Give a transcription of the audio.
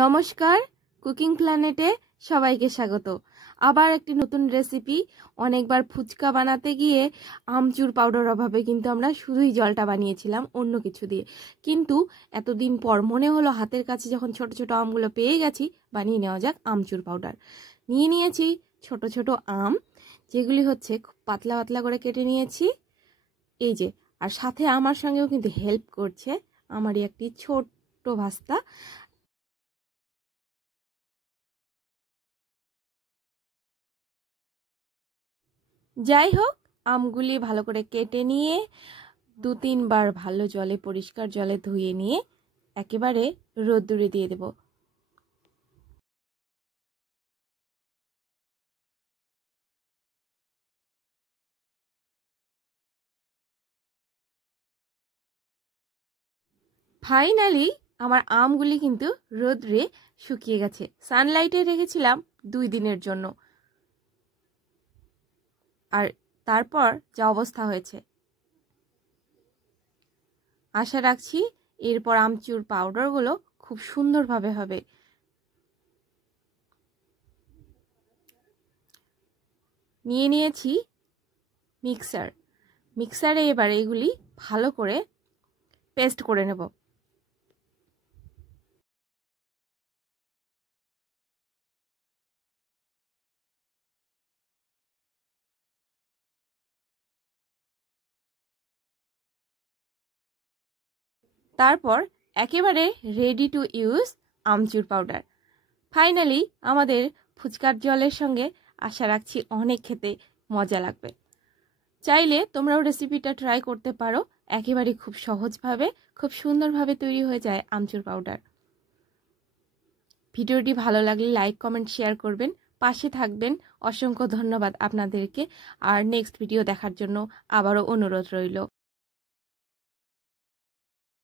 নমস্কার, কুকিং প্ল্যানেটে সবাইকে স্বাগত। আবার একটি নতুন রেসিপি। অনেকবার ফুচকা বানাতে গিয়ে আমচুর পাউডার অভাবে কিন্তু আমরা শুধুই জলটা বানিয়েছিলাম অন্য কিছু দিয়ে, কিন্তু এতদিন পর মনে হলো হাতের কাছে যখন ছোট ছোট আমগুলো পেয়ে গেছি, বানিয়ে নেওয়া যাক আমচুর পাউডার। নিয়ে নিয়েছি ছোট ছোট আম, যেগুলি হচ্ছে খুব পাতলা পাতলা করে কেটে নিয়েছি এই যে। আর সাথে আমার সঙ্গেও কিন্তু হেল্প করছে আমারই একটি ছোট্ট ভাস্তা। যাই হোক, আমগুলি ভালো করে কেটে নিয়ে 2-3 বার ভালো জলে, পরিষ্কার জলে ধুয়ে নিয়ে একেবারে রোদ্দুরে দিয়ে দেব। ফাইনালি আমার আমগুলি কিন্তু রোদ্রে শুকিয়ে গেছে। সানলাইটে রেখেছিলাম 2 দিনের জন্য, আর তারপর যা অবস্থা হয়েছে। আশা রাখছি এরপর আমচুর পাউডারগুলো খুব সুন্দরভাবে হবে। নিয়ে নিয়েছি মিক্সারে এবার এগুলি ভালো করে পেস্ট করে নেব। তারপর একেবারে ready to use amchur powder. Finally আমাদের ফুচকার জলের সঙ্গে আশা রাখছি অনেক খেতে মজা লাগবে। চাইলে তোমরাও রেসিপিটা ট্রাই করতে পারো। একেবারে খুব সহজভাবে, খুব সুন্দরভাবে তৈরি হয়ে যায় আমচুর পাউডার। ভিডিওটি ভালো লাগলে লাইক, কমেন্ট, শেয়ার করবেন, পাশে থাকবেন। অসংখ্য ধন্যবাদ আপনাদেরকে। আর নেক্সট ভিডিও দেখার জন্য আবারও অনুরোধ রইল।